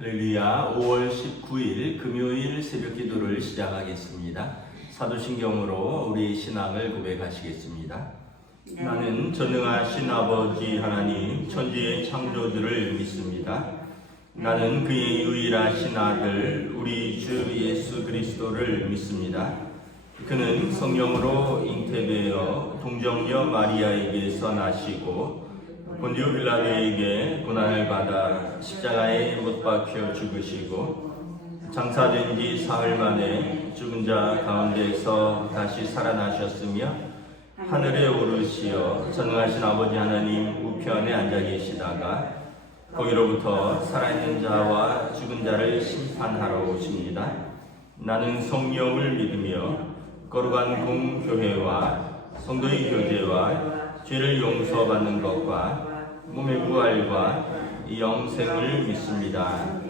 할렐루야. 5월 19일 금요일 새벽 기도를 시작하겠습니다. 사도신경으로 우리 신앙을 고백하시겠습니다. 나는 전능하신 아버지 하나님 천지의 창조주를 믿습니다. 나는 그의 유일하신 아들 우리 주 예수 그리스도를 믿습니다. 그는 성령으로 잉태되어 동정녀 마리아에게서 나시고 본디오 빌라도에게 고난을 받아 십자가에 못 박혀 죽으시고 장사된 지 사흘 만에 죽은 자 가운데서 다시 살아나셨으며 하늘에 오르시어 전능하신 아버지 하나님 우편에 앉아 계시다가 거기로부터 살아있는 자와 죽은 자를 심판하러 오십니다. 나는 성령을 믿으며 거룩한 공교회와 성도의 교제와 죄를 용서받는 것과 몸의 부활과 영생을 믿습니다.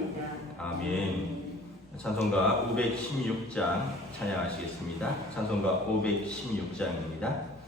아멘. 찬송가 516장 찬양하시겠습니다. 찬송가 516장입니다.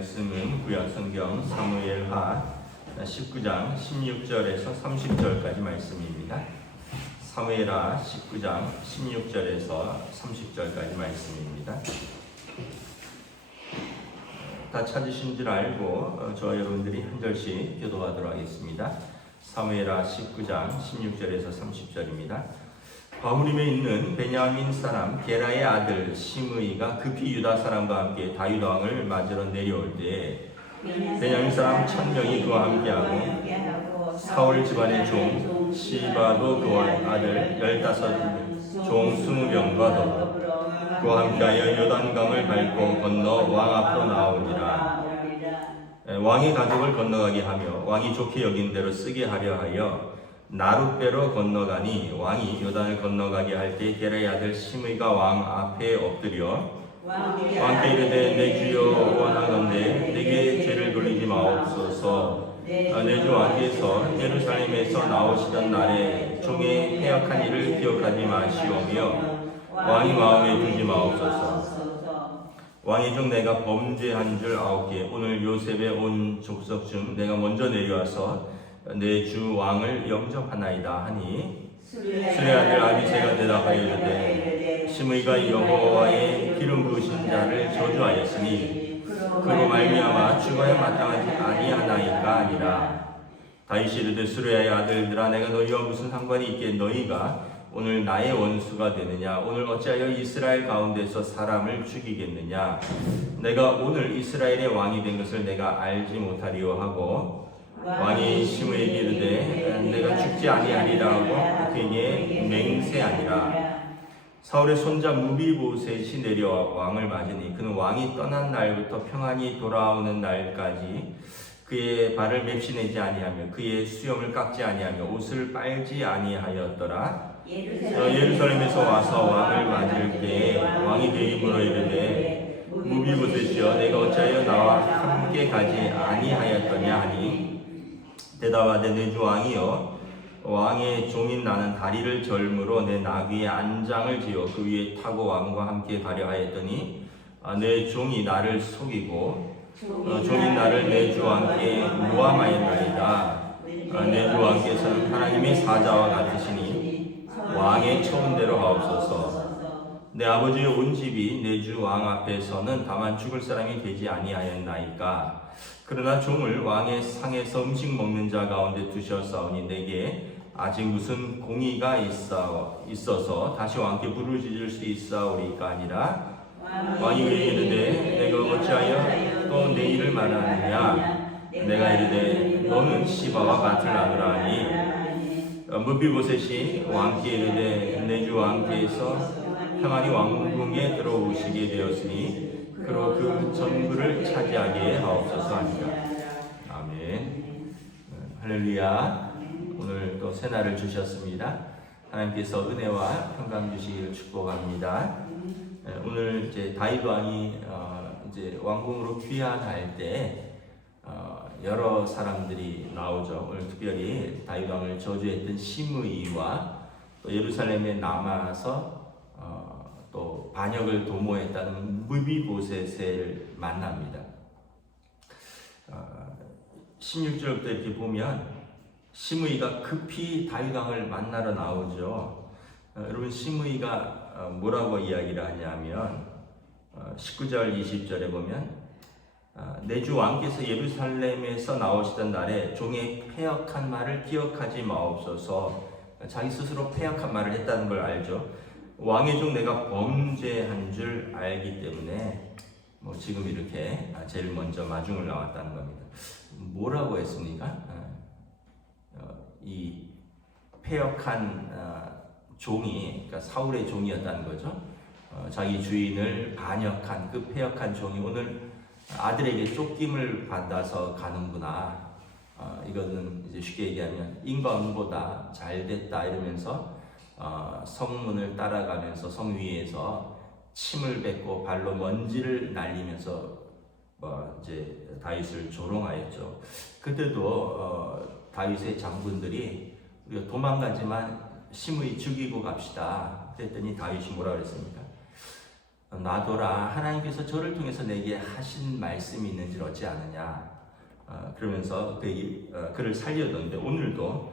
말씀은 구약성경 사무엘하 19장 16절에서 30절까지 말씀입니다. 사무엘하 19장 16절에서 30절까지 말씀입니다. 다 찾으신 줄 알고 저와 여러분들이 한 절씩 교도하도록 하겠습니다. 사무엘하 19장 16절에서 30절입니다. 바후림에 있는 베냐민 사람 게라의 아들 시므이가 급히 유다 사람과 함께 다윗 왕을 맞으러 내려올 때에 베냐민 사람 1000명이 그와 함께하고 사울 집안의 종 시바도 그와 아들 15명 종 20명과 더불어 그와 함께하여 요단강을 밟고 건너 왕 앞으로 나오니라. 왕이 가족을 건너가게 하며 왕이 좋게 여긴 대로 쓰게 하려 하여 나룻배로 건너가니 왕이 요단을 건너가게 할 때 게라의 아들 시므이가 왕 앞에 엎드려 왕께 이르되 내 주여 원하건대 내게 죄를 돌리지 마옵소서. 내 주 왕께서 예루살렘에서 나오시던 날에 종의 해악한 일을 기억하지 마시오며 왕이 마음에 두지 마옵소서. 왕이 중 내가 범죄한 줄 아옵게 오늘 요셉의 온 족속 중 내가 먼저 내려와서 내 주 왕을 영접하나이다 하니 술의 아들 아비새가 대답하여 이르되 시므이가 여호와의 기름 부으신 자를 저주하였으니 그로 말미암아 죽어야 마땅하지 아니하나이까 아니라. 다윗이 이르되 수레의 아들들아 내가 너희와 무슨 상관이 있게 너희가 오늘 나의 원수가 되느냐. 오늘 어찌하여 이스라엘 가운데서 사람을 죽이겠느냐. 내가 오늘 이스라엘의 왕이 된 것을 내가 알지 못하리요 하고 왕이 시므에게 이르되 내가 죽지 아니하리라 하고 그에게 맹세하니라. 사울의 손자 무비보셋이 내려와 왕을 맞으니 그는 왕이 떠난 날부터 평안히 돌아오는 날까지 그의 발을 맵시내지 아니하며 그의 수염을 깎지 아니하며 옷을 빨지 아니하였더라. 예루살렘에서 와서 왕을 맞을 때에 왕이 그에게 물어 이르되 무비보셋이여 내가 어찌하여 나와 함께 가지 아니하였더냐 하니 대답하되 내 주 왕이여 왕의 종인 나는 다리를 절므로 내 나귀의 안장을 지어 그 위에 타고 왕과 함께 가려 하였더니 내 종이 나를 속이고 종인 나를 내 주 왕께 모함하였나이다. 내 주 왕께서는 하나님의 사자와 같으시니 왕의 처분대로 하옵소서. 내 아버지의 온 집이 내 주 왕 앞에서는 다만 죽을 사람이 되지 아니하였나이까. 그러나 종을 왕의 상에서 음식 먹는 자 가운데 두셨사오니 내게 아직 무슨 공의가 있어서 다시 왕께 부르짖을 수 있사오리까 아니라. 왕이 그에게 이르되 내가 어찌하여 또 내 일을 말하느냐. 내가 이르되 너는 시바와 같을 나누라 하니 무비보셋이 왕께 이르되 내 주 왕께서 평안히 왕궁에 들어오시게 되었으니 그로 그 전부를 차지하게 하옵소서 하니라. 아멘. 할렐루야. 오늘 또 새날을 주셨습니다. 하나님께서 은혜와 평강 주시기를 축복합니다. 오늘 이제 다윗 왕이 이제 왕궁으로 귀환할 때 여러 사람들이 나오죠. 오늘 특별히 다윗 왕을 저주했던 시므이와 또 예루살렘에 남아서 또 반역을 도모했다는 무비보셋을 만납니다. 16절부터 이렇게 보면 시므이가 급히 다윗 왕을 만나러 나오죠. 여러분 시므이가 뭐라고 이야기를 하냐면 19절 20절에 보면 내 주 왕께서 예루살렘에서 나오시던 날에 종의 패역한 말을 기억하지 마옵소서. 자기 스스로 패역한 말을 했다는 걸 알죠. 왕의 종 내가 범죄한 줄 알기 때문에 지금 이렇게 제일 먼저 마중을 나왔다는 겁니다. 뭐라고 했습니까? 이 패역한 종이 그러니까 사울의 종이었다는 거죠. 자기 주인을 반역한 그 패역한 종이 오늘 아들에게 쫓김을 받아서 가는구나. 이거는 이제 쉽게 얘기하면 인과응보다 잘됐다 이러면서 성문을 따라가면서 성 위에서 침을 뱉고 발로 먼지를 날리면서 이제 다윗을 조롱하였죠. 그때도 다윗의 장군들이 우리가 도망가지만 시므이 죽이고 갑시다. 그랬더니 다윗이 뭐라 그랬습니까? 놔둬라. 하나님께서 저를 통해서 내게 하신 말씀이 있는지 어찌 아느냐. 그러면서 그를 살려뒀는데 오늘도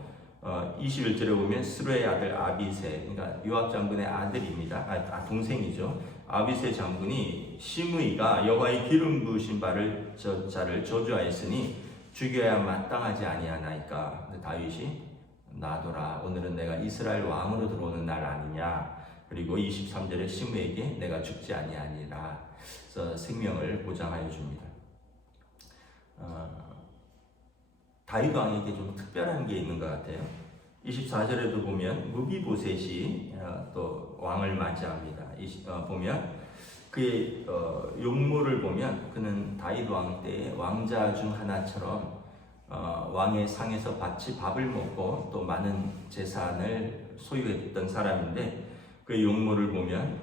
21절에 보면 스루의 아들 아비새, 그러니까 요압 장군의 아들입니다. 동생이죠. 아비새 장군이 시므이가 여호와의 기름 부으신 자를 저주하였으니 죽여야 마땅하지 아니하나이까. 다윗이 놔둬라, 오늘은 내가 이스라엘 왕으로 들어오는 날 아니냐. 그리고 23절에 시므에게 내가 죽지 아니하니라. 그래서 생명을 보장하여 줍니다. 다윗 왕에게 좀 특별한 게 있는 것 같아요. 24절에도 보면 무비보셋이 또 왕을 맞이합니다. 보면 그의 용모를 보면 그는 다윗 왕 때의 왕자 중 하나처럼 왕의 상에서 같이 밥을 먹고 또 많은 재산을 소유했던 사람인데, 그의 용모를 보면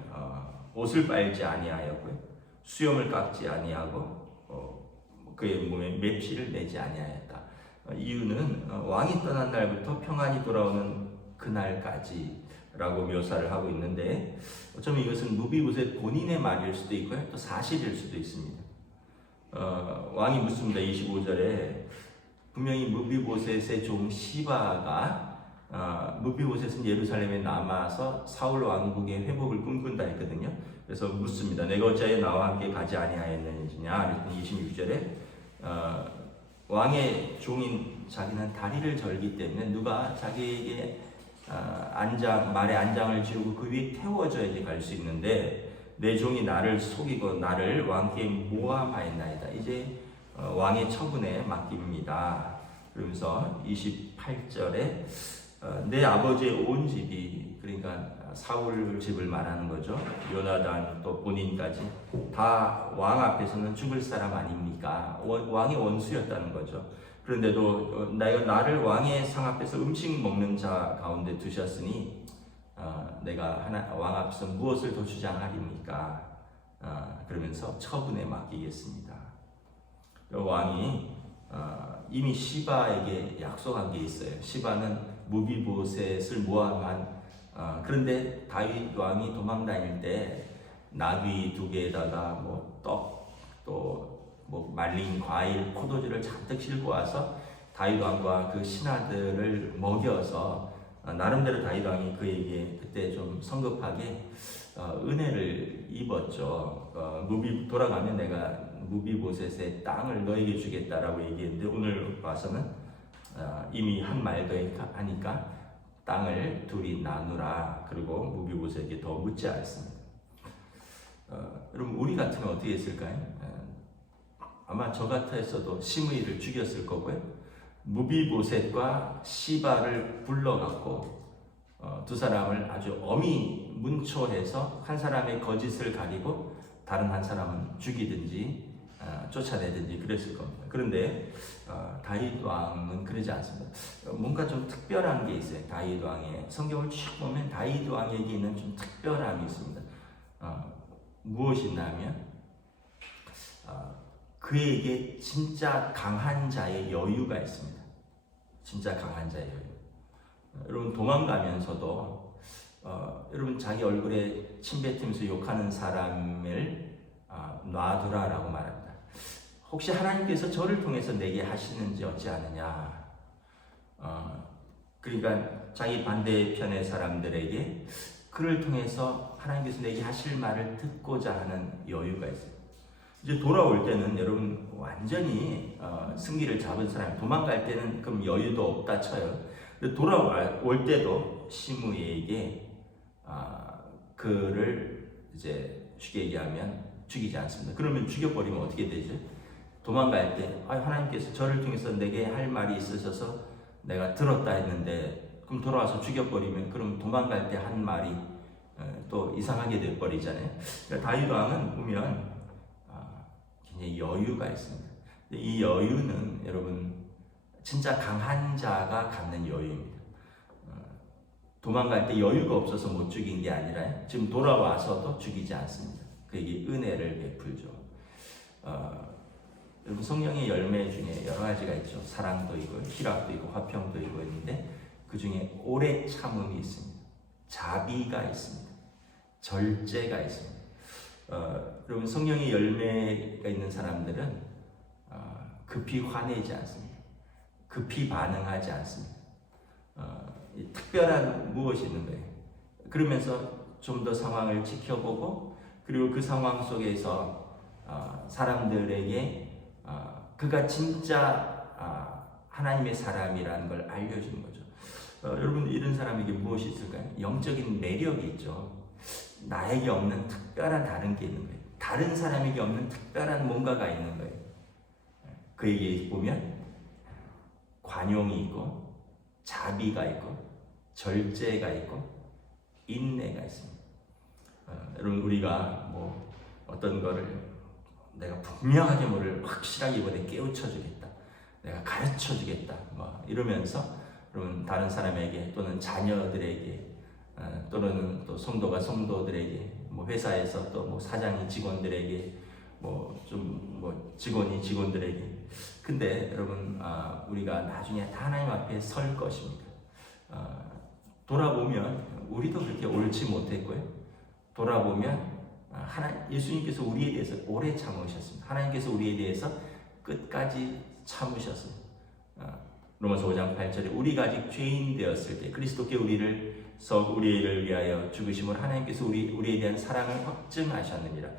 옷을 빨지 아니하였고요, 수염을 깎지 아니하고 그의 몸에 맵시를 내지 아니하였다. 이유는 왕이 떠난 날부터 평안이 돌아오는 그날까지라고 묘사를 하고 있는데, 어쩌면 이것은 무비보셋 본인의 말일 수도 있고요, 또 사실일 수도 있습니다. 왕이 묻습니다. 25절에 분명히 무비보셋의 종 시바가 무비보셋은 예루살렘에 남아서 사울 왕국의 회복을 꿈꾼다 했거든요. 그래서 묻습니다. 내가 어찌하여 나와 함께 가지 아니하였느냐. 26절에 왕의 종인 자기는 다리를 절기 때문에 누가 자기에게 말에 안장을 지우고 그 위에 태워져야지 갈 수 있는데, 내 종이 나를 속이고 나를 왕께 모함하였나이다. 이제 왕의 처분에 맡깁니다. 그러면서 28절에 내 아버지의 온 집이, 그러니까 사울 집을 말하는 거죠. 요나단 또 본인까지 다 왕 앞에서는 죽을 사람 아닙니까? 왕의 원수였다는 거죠. 그런데도 나를 왕의 상 앞에서 음식 먹는 자 가운데 두셨으니 내가 왕 앞에서 무엇을 더 주장하리입니까? 그러면서 처분에 맡기겠습니다. 왕이 이미 시바에게 약속한 게 있어요. 시바는 무비보셋을 모함한, 그런데 다윗 왕이 도망 다닐 때 나귀 2개에다가 떡, 또 말린 과일, 포도주를 잔뜩 싣고 와서 다윗 왕과 그 신하들을 먹여서 나름대로 다윗 왕이 그에게 그때 좀 성급하게 은혜를 입었죠. 돌아가면 내가 무비보셋의 땅을 너에게 주겠다라고 얘기했는데, 오늘 와서는 이미 한 말 더 하니까 땅을 둘이 나누라. 그리고 무비보셋에게 더 묻지 않습니다. 여러분, 우리 같으면 어떻게 했을까요? 아마 저 같았어도 시므이를 죽였을 거고요, 무비보셋과 시바를 불러갖고 두 사람을 아주 엄히 문초해서 한 사람의 거짓을 가리고 다른 한 사람은 죽이든지 쫓아내든지 그랬을 겁니다. 그런데 다윗 왕은 그러지 않습니다. 뭔가 좀 특별한 게 있어요. 다윗 왕의 성경을 쭉 보면 다윗 왕에게는 좀 특별함이 있습니다. 무엇이냐면 그에게 진짜 강한 자의 여유가 있습니다. 진짜 강한 자의 여유. 여러분, 도망가면서도 여러분 자기 얼굴에 침 뱉으면서 욕하는 사람을 놔두라라고 말합니다. 혹시 하나님께서 저를 통해서 내게 하시는지 어찌하느냐. 그러니까 자기 반대편의 사람들에게 그를 통해서 하나님께서 내게 하실 말을 듣고자 하는 여유가 있어요. 이제 돌아올 때는 여러분 완전히 승기를 잡은 사람이, 도망갈 때는 그럼 여유도 없다 쳐요. 돌아올 때도 시므이에게 그를 이제 쉽게 얘기하면 죽이지 않습니다. 그러면 죽여버리면 어떻게 되죠? 도망갈 때 하나님께서 저를 통해서 내게 할 말이 있으셔서 내가 들었다 했는데, 그럼 돌아와서 죽여버리면 그럼 도망갈 때 한 말이 또 이상하게 돼버리잖아요. 그러니까 다윗 왕은 보면 굉장히 여유가 있습니다. 이 여유는 여러분 진짜 강한 자가 갖는 여유입니다. 도망갈 때 여유가 없어서 못 죽인 게 아니라 지금 돌아와서도 죽이지 않습니다. 그에게 은혜를 베풀죠. 여러분, 성령의 열매 중에 여러 가지가 있죠. 사랑도 있고 희락도 있고 화평도 있고 있는데, 그 중에 오래 참음이 있습니다. 자비가 있습니다. 절제가 있습니다. 여러분, 성령의 열매가 있는 사람들은 급히 화내지 않습니다. 급히 반응하지 않습니다. 특별한 무엇이 있는 거예요. 그러면서 좀 더 상황을 지켜보고 그리고 그 상황 속에서 사람들에게 그가 진짜 하나님의 사람이라는 걸 알려주는 거죠. 여러분, 이런 사람에게 무엇이 있을까요? 영적인 매력이 있죠. 나에게 없는 특별한 다른 게 있는 거예요. 다른 사람에게 없는 특별한 뭔가가 있는 거예요. 그에게 보면 관용이 있고 자비가 있고 절제가 있고 인내가 있습니다. 여러분, 우리가 뭐 어떤 거를 내가 분명하게 뭐를 확실하게 이번에 깨우쳐 주겠다, 내가 가르쳐 주겠다, 뭐 이러면서 여러분 다른 사람에게 또는 자녀들에게 또는 또 성도가 성도들에게 뭐 회사에서 또 뭐 사장이 직원들에게 뭐 좀 뭐 직원이 직원들에게, 근데 여러분 우리가 나중에 하나님 앞에 설 것입니다. 돌아보면 우리도 그렇게 옳지 못했고요. 돌아보면 예수님께서 우리에 대해서 오래 참으셨습니다. 하나님께서 우리에 대해서 끝까지 참으셨어요. 로마서 5장 8절에 우리가 아직 죄인 되었을 때 그리스도께 우리를 위하여 죽으심으로 하나님께서 우리에 대한 사랑을 확증하셨느니라.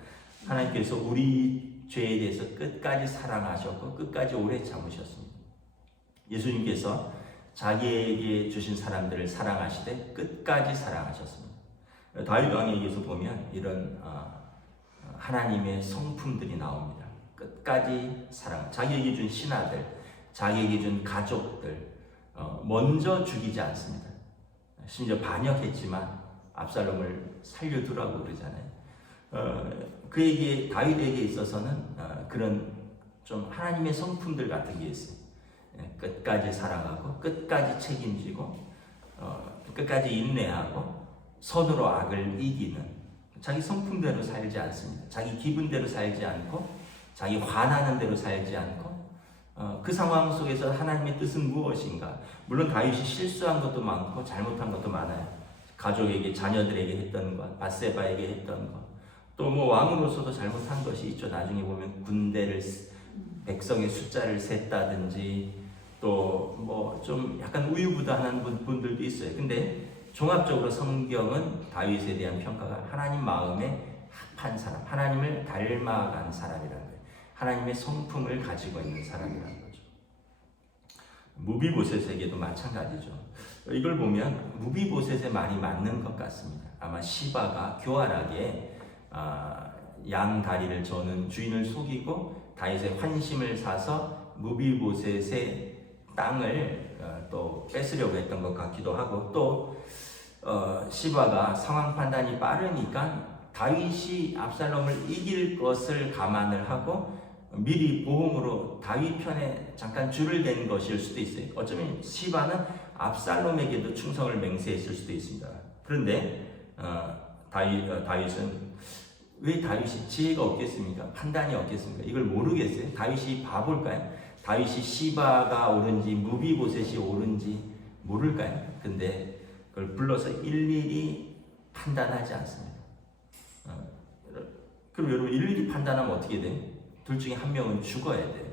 하나님께서 우리 죄에 대해서 끝까지 사랑하셨고 끝까지 오래 참으셨습니다. 예수님께서 자기에게 주신 사람들을 사랑하시되 끝까지 사랑하셨습니다. 다윗 왕에게서 보면 이런 하나님의 성품들이 나옵니다. 끝까지 사랑, 자기에게 준 신하들, 자기에게 준 가족들 먼저 죽이지 않습니다. 심지어 반역했지만 압살롬을 살려두라고 그러잖아요. 다윗에게 있어서는 그런 좀 하나님의 성품들 같은 게 있어요. 끝까지 사랑하고 끝까지 책임지고 끝까지 인내하고 선으로 악을 이기는, 자기 성품대로 살지 않습니다. 자기 기분대로 살지 않고 자기 화나는 대로 살지 않고 그 상황 속에서 하나님의 뜻은 무엇인가. 물론 다윗이 실수한 것도 많고 잘못한 것도 많아요. 가족에게, 자녀들에게 했던 것, 밧세바에게 했던 것, 또 뭐 왕으로서도 잘못한 것이 있죠. 나중에 보면 백성의 숫자를 셌다든지 또 뭐 좀 약간 우유부단한 분들도 있어요. 근데 종합적으로 성경은 다윗에 대한 평가가 하나님 마음에 합한 사람, 하나님을 닮아간 사람이라는 거예요. 하나님의 성품을 가지고 있는 사람이라는 거죠. 무비보셋에게도 마찬가지죠. 이걸 보면 무비보셋의 말이 맞는 것 같습니다. 아마 시바가 교활하게 양 다리를 저는 주인을 속이고 다윗의 환심을 사서 무비보셋의 땅을 또 뺏으려고 했던 것 같기도 하고, 또 시바가 상황 판단이 빠르니까 다윗이 압살롬을 이길 것을 감안을 하고 미리 보험으로 다윗 편에 잠깐 줄을 댄 것일 수도 있어요. 어쩌면 시바는 압살롬에게도 충성을 맹세했을 수도 있습니다. 그런데 다윗은 왜 다윗이 지혜가 없겠습니까? 판단이 없겠습니까? 이걸 모르겠어요? 다윗이 바볼까요? 다윗이 시바가 옳은지 무비보셋이 옳은지 모를까요? 근데 그걸 불러서 일일이 판단하지 않습니다. 그럼 여러분, 일일이 판단하면 어떻게 돼요? 둘 중에 한 명은 죽어야 돼요.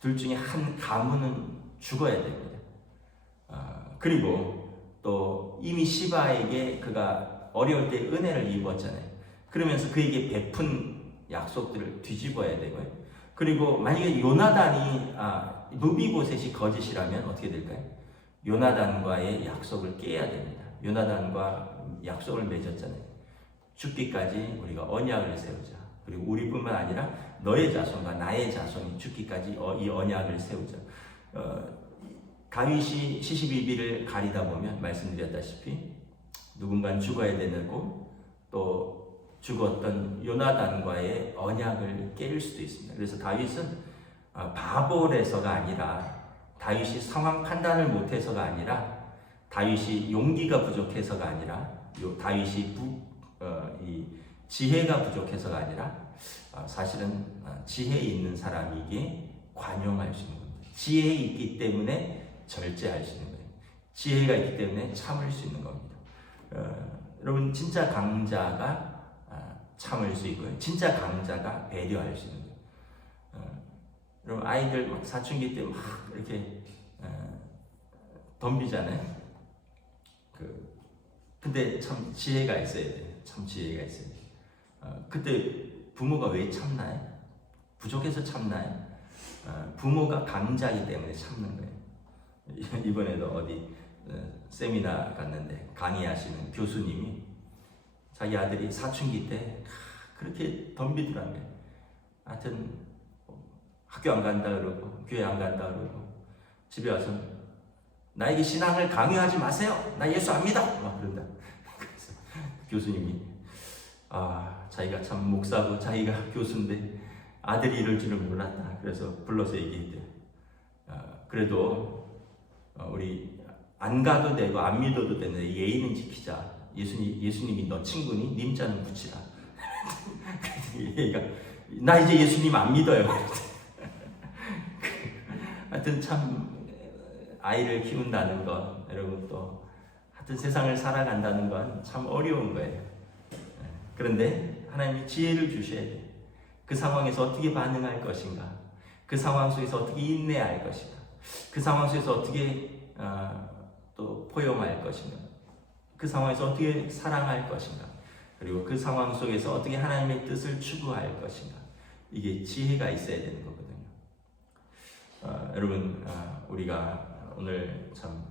둘 중에 한 가문은 죽어야 됩니다. 그리고 또 이미 시바에게 그가 어려울 때 은혜를 입었잖아요. 그러면서 그에게 베푼 약속들을 뒤집어야 되고요. 그리고 만약에 요나단이 무비보셋이 거짓이라면 어떻게 될까요? 요나단과의 약속을 깨야 됩니다. 요나단과 약속을 맺었잖아요. 죽기까지 우리가 언약을 세우자. 그리고 우리뿐만 아니라 너의 자손과 나의 자손이 죽기까지 이 언약을 세우자. 다윗이 시시비비를 가리다 보면 말씀드렸다시피 누군가는 죽어야 되고 또 죽었던 요나단과의 언약을 깰 수도 있습니다. 그래서 다윗은 바볼에서가 아니라, 다윗이 상황 판단을 못해서가 아니라, 다윗이 용기가 부족해서가 아니라, 다윗이 이 지혜가 부족해서가 아니라 사실은 지혜 있는 사람에게 관용할 수 있는 겁니다. 지혜 있기 때문에 절제할 수 있는 거예요. 지혜가 있기 때문에 참을 수 있는 겁니다. 여러분, 진짜 강자가 참을 수 있고요. 진짜 강자가 배려할 수 있는 거예요. 여러분, 아이들 막 사춘기 때 막 이렇게 덤비잖아요. 근데 참 지혜가 있어야 돼요. 참 지혜가 있어야 돼요. 그때 부모가 왜 참나요? 부족해서 참나요? 부모가 강자이기 때문에 참는 거예요. 이번에도 어디 세미나 갔는데 강의하시는 교수님이 자기 아들이 사춘기 때 그렇게 덤비더라고요. 하여튼 학교 안 간다 그러고 교회 안 간다 그러고 집에 와서 나에게 신앙을 강요하지 마세요. 나 예수 안 믿어. 막 그런다. 그래서 교수님이 자기가 참 목사고 자기가 교수인데 아들이 이럴 줄은 몰랐다. 그래서 불러서 얘기했대요. 그래도 우리 안 가도 되고 안 믿어도 되는데 예의는 지키자. 예수님이 너 친구니? 님자는 붙이라. 얘가 나 이제 예수님 안 믿어요. 하여튼 참 아이를 키운다는 것, 여러분 또 하여튼 세상을 살아간다는 건 참 어려운 거예요. 그런데 하나님이 지혜를 주셔야 돼요. 그 상황에서 어떻게 반응할 것인가, 그 상황 속에서 어떻게 인내할 것인가, 그 상황 속에서 어떻게 또 포용할 것인가, 그 상황에서 어떻게 사랑할 것인가, 그리고 그 상황 속에서 어떻게 하나님의 뜻을 추구할 것인가, 이게 지혜가 있어야 되는 거거든요. 여러분, 우리가 오늘 참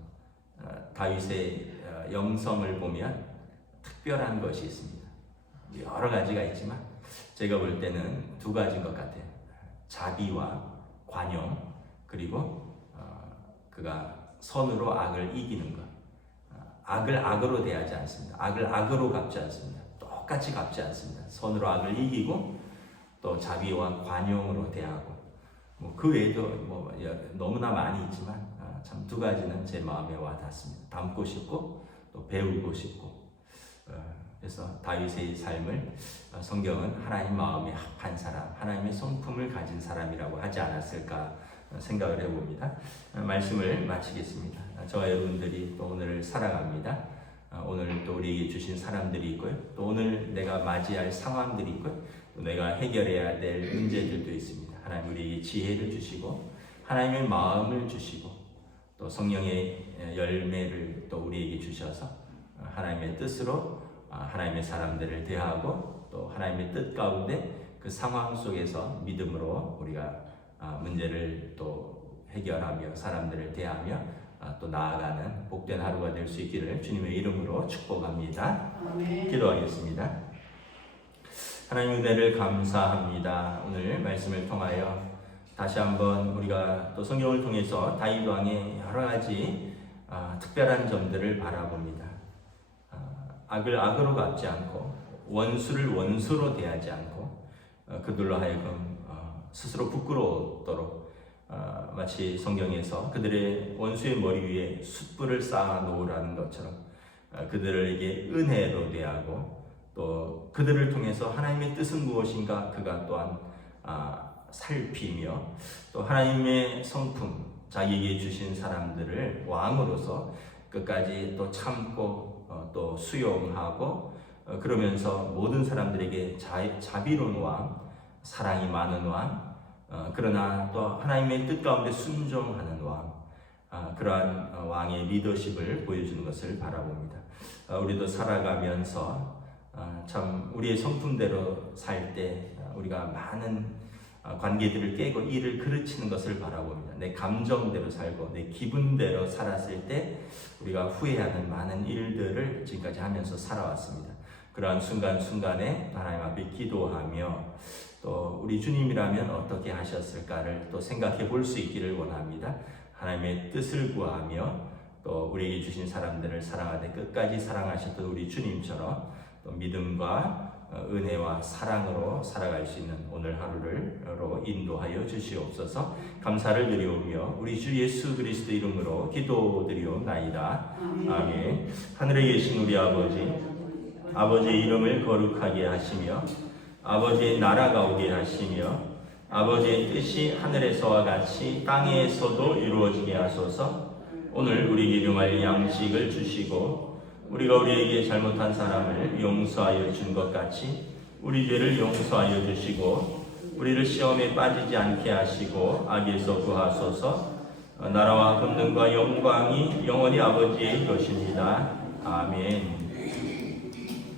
다윗의 영성을 보면 특별한 것이 있습니다. 여러 가지가 있지만 제가 볼 때는 두 가지인 것 같아요. 자비와 관용, 그리고 그가 선으로 악을 이기는 것. 악을 악으로 대하지 않습니다. 악을 악으로 갚지 않습니다. 똑같이 갚지 않습니다. 선으로 악을 이기고 또 자비와 관용으로 대하고 그 외에도 너무나 많이 있지만 참 두 가지는 제 마음에 와닿습니다. 담고 싶고 또 배우고 싶고. 그래서 다윗의 삶을 성경은 하나님 마음에 합한 사람, 하나님의 성품을 가진 사람이라고 하지 않았을까 생각을 해봅니다. 말씀을 마치겠습니다. 저와 여러분들이 또 오늘을 살아갑니다. 오늘 또 우리에게 주신 사람들이 있고요. 또 오늘 내가 맞이할 상황들이 있고요. 또 내가 해결해야 될 문제들도 있습니다. 하나님 우리에게 지혜를 주시고 하나님의 마음을 주시고 또 성령의 열매를 또 우리에게 주셔서 하나님의 뜻으로 하나님의 사람들을 대하고 또 하나님의 뜻 가운데 그 상황 속에서 믿음으로 우리가 문제를 또 해결하며 사람들을 대하며 또 나아가는 복된 하루가 될 수 있기를 주님의 이름으로 축복합니다. 아멘. 기도하겠습니다. 하나님 은혜를 감사합니다. 오늘 말씀을 통하여 다시 한번 우리가 또 성경을 통해서 다윗 왕의 여러 가지 특별한 점들을 바라봅니다. 악을 악으로 갚지 않고 원수를 원수로 대하지 않고 그들로 하여금 스스로 부끄러웠도록 마치 성경에서 그들의 원수의 머리 위에 숯불을 쌓아 놓으라는 것처럼 그들에게 은혜로 대하고 또 그들을 통해서 하나님의 뜻은 무엇인가 그가 또한 살피며 또 하나님의 성품 자기에게 주신 사람들을 왕으로서 끝까지 또 참고 또 수용하고 그러면서 모든 사람들에게 자비로운 왕, 사랑이 많은 왕, 그러나 또 하나님의 뜻 가운데 순종하는 왕, 그러한 왕의 리더십을 보여주는 것을 바라봅니다. 우리도 살아가면서 참 우리의 성품대로 살 때 우리가 많은 관계들을 깨고 일을 그르치는 것을 바라봅니다. 내 감정대로 살고 내 기분대로 살았을 때 우리가 후회하는 많은 일들을 지금까지 하면서 살아왔습니다. 그러한 순간순간에 하나님 앞에 기도하며 또 우리 주님이라면 어떻게 하셨을까를 또 생각해 볼 수 있기를 원합니다. 하나님의 뜻을 구하며 또 우리에게 주신 사람들을 사랑하되 끝까지 사랑하셨던 우리 주님처럼 또 믿음과 은혜와 사랑으로 살아갈 수 있는 오늘 하루를로 인도하여 주시옵소서. 감사를 드리오며 우리 주 예수 그리스도 이름으로 기도드리옵나이다. 아멘. 하늘에 계신 우리 아버지의 이름을 거룩하게 하시며 아버지의 나라가 오게 하시며 아버지의 뜻이 하늘에서와 같이 땅에서도 이루어지게 하소서. 오늘 우리에게 일용할 양식을 주시고 우리가 우리에게 잘못한 사람을 용서하여 준 것 같이 우리 죄를 용서하여 주시고 우리를 시험에 빠지지 않게 하시고 악에서 구하소서. 나라와 권능과 영광이 영원히 아버지의 것입니다. 아멘.